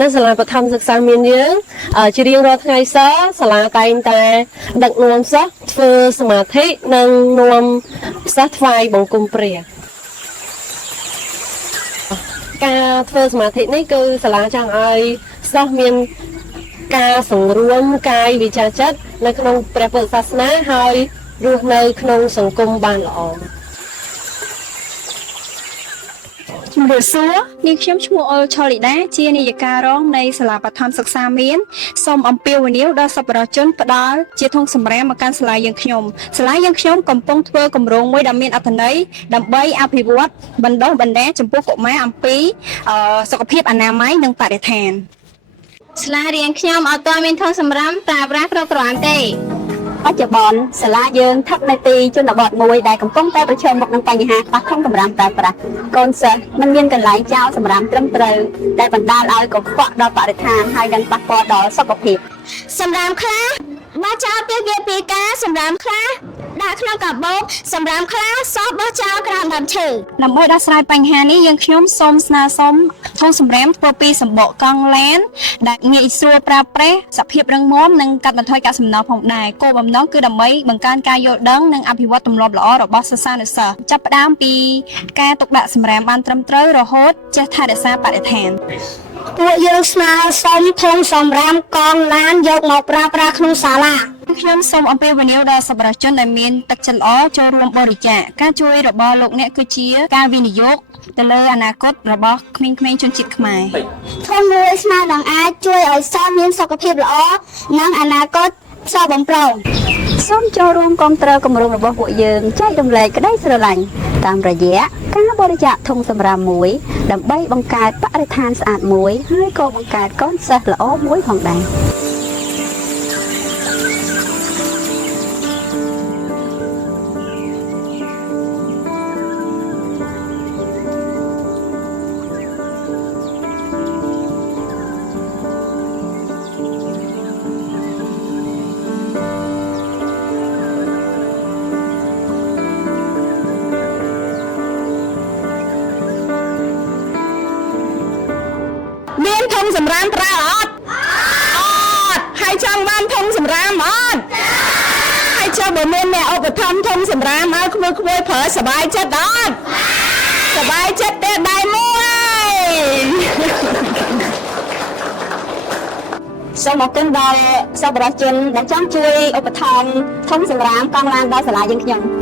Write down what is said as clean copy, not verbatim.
នៅសាលាបឋមសិក្សាមានយើងជារៀងរាល់ថ្ងៃសៅរ៍សាលាតែងតែដឹកនាំសិស្សធ្វើសមាធិនិងនាំសិស្សថ្វាយបង្គំព្រះការធ្វើសមាធិនេះគឺសាលាចង់ឲ្យសិស្សមានការសង្រួមកាយវិជ្ជាចិត្តនៅក្នុងព្រះពុទ្ធសាសនាហើយរស់នៅក្នុងសង្គមបានល្អជំរាបសួរនាងខ្ញុំឈ្មោះអុលឆលីដាជានាយិការងនៃសាលាបឋមសិក្សាមានសូមអំពាវនាវដល់សប្បុរសជនផ្ដល់ជាធុងសម្រាមមកកាន់សាលាយើងខ្ញុំសាលាយើងខ្ញុំកំពុងធ្វើគម្រោងមួយដ៏មានអត្ថន័យដើម្បីអភិវឌ្ឍបណ្ដុះបណ្ដាលចំពោះកុមារអំពីសុខភាពអនាម័យនិងបរិស្ថានសាលារៀនខ្ញុំអត់ទាន់មានធុងសម្រាមប្រើប្រាស់គ្រប់គ្រាន់ទេបច្ចុប្បន្នសាលាយើងស្ថិតនៅទីជនបទមួយដែលកំពុងតែប្រឈមមុខនឹងបញ្ហាខ្វះធុងសម្រាមប្រើប្រាស់កូនសិស្សមិនមានកន្លែងចោលសម្រាមត្រឹមត្រូវដែលបណ្ដាលឲ្យកខ្វក់ដល់បរិស្ថានហើយនិងប៉ះពាល់ដល់សុខភាពសម្រាមខ្លះបើចោលពីការសម្រាមខ្លះដាក់ក្នុងកាបូបសម្រាមខ្លះសោះបោះចោលក្រោមដើមឈើដើម្បីដោះស្រាយបញ្ហានេះយើងខ្ញុំសូមស្នើសុំធុងសម្រាមធ្វើពីសម្បកកង់ឡានដែលងាយស្រួលប្រើប្រាស់សភាពរឹងមាំនិងកាត់បន្ថយកាកសំណល់ផងដែរគោលបំណងគឺដើម្បីបង្កើនការយល់ដឹងនិងអភិវឌ្ឍទម្លាប់ល្អរបស់សិស្សានុសិស្សចាប់ផ្ដើមពីការទុកដាក់សម្រាមបានត្រឹមត្រូវរហូតចេះថែរក្សាបរិស្ថានពួកយើងស្នើសុំធុងសម្រាមកង់ឡានយកមកប្រើប្រាស់ក្នុងសាលាខ្ញុំសូមអំពាវនាវដល់សប្បុរសជនដែលមានទឹកចិត្តល្អចូលរួមបរិច្ចាគការជួយរបស់លោកអ្នកគឺជាការវិនិយោគទៅលើអនាគតរបស់ក្មេងៗជនជាតិខ្មែរធុងមួយស្មើនឹងអាចជួយឲ្យសិស្សមានសុខភាពល្អនិងអនាគតសបំប្រងសូមចូលរួមគាំទ្រគម្រោងរបស់ពួកយើងចែករំលែកក្តីស្រឡាញ់តាមរយៈការបរិច្ចាគធុងសម្រាមមួយដើម្បីបង្កើតបរិស្ថានស្អាតមួយហើយក៏បង្កើតកូនសិស្សល្អមួយផងដែរមានធុងសម្រាមប្រើអត់ហើយចង់បានធុងសម្រាមអត់ហើយចុះបើមានអ្នកឧបត្ថម្ភធុងសម្រាមឲ្យក្មួយប្រើសบายចិត្តអត់សบายចិត្តទេដៃមួយសូមអរគុណដល់សប្បុរសជនដែលចង់ជួយឧបត្ថម្ភធុងសម្រាមកង់ឡានដល់សាលាយើងខ្ញុំ